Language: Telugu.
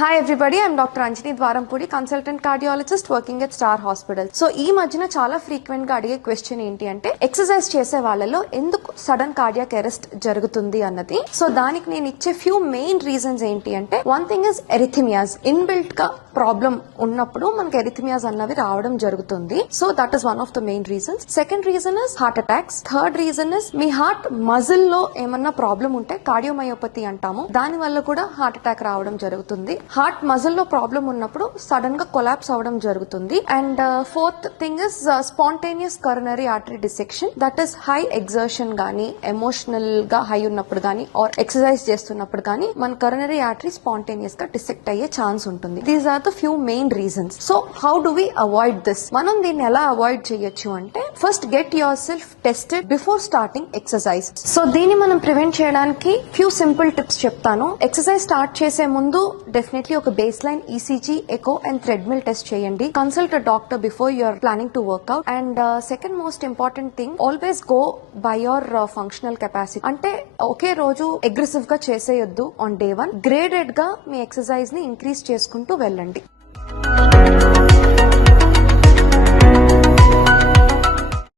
Hi everybody, I'm Dr. Anjani Dwarampudi, consultant cardiologist working at Star Hospital. So ఈ మధ్యన చాలా ఫ్రీక్వెంట్ గా అడిగే క్వశ్చన్ ఏంటి అంటే ఎక్సర్సైజ్ చేసే వాళ్ళలో ఎందుకు సడన్ కార్డియాక్ అరెస్ట్ జరుగుతుంది అన్నది. సో దానికి నేను ఇచ్చే ఫ్యూ మెయిన్ రీజన్స్ ఏంటి అంటే వన్ థింగ్ ఇస్ ఎరిథమియాస్. ఇన్బిల్ట్ గా ప్రాబ్లం ఉన్నప్పుడు మనకి ఎరిథమియాస్ అన్నవి రావడం జరుగుతుంది. So that is one of the main reasons. Second reason is heart attacks. Third reason is me heart muscle లో ఏమన్నా ప్రాబ్లం ఉంటే కార్డియోమయోపతి అంటాము, దాని వల్ల కూడా హార్ట్ అటాక్ రావడం జరుగుతుంది. హార్ట్ మజిల్ లో ప్రాబ్లం ఉన్నప్పుడు సడన్ గా కొలాప్స్ అవడం జరుగుతుంది. And fourth thing is spontaneous coronary artery dissection. That is high exertion గానీ, ఎమోషనల్ గా హై ఉన్నప్పుడు గానీ, ఆర్ ఎక్సర్సైజ్ చేస్తున్నప్పుడు గానీ మన కరోనరీ ఆర్టరీ స్పాంటేనియస్ గా డిసెక్ట్ అయ్యే ఛాన్స్ ఉంటుంది. These are the few main reasons. So how do we avoid this? మనం దీన్ని ఎలా అవాయిడ్ చేయొచ్చు అంటే first get yourself tested before starting exercise. So దీన్ని మనం ప్రివెంట్ చేయడానికి ఫ్యూ సింపుల్ టిప్స్ చెప్తాను. ఎక్సర్సైజ్ స్టార్ట్ చేసే ముందు డెఫినెట్లీ ఒక base line ECG, echo and treadmill test చేయండి. Consult a doctor before you are planning to workout. And second most important thing, always go by your functional capacity. అంటే ఒకే రోజు అగ్రెసివ్ గా చేసేయొద్దు. ఆన్ డే 1 గ్రేడెడ్ గా మీ ఎక్సర్సైజ్ ని ఇంక్రీజ్ చేసుకుంటూ వెళ్ళండి.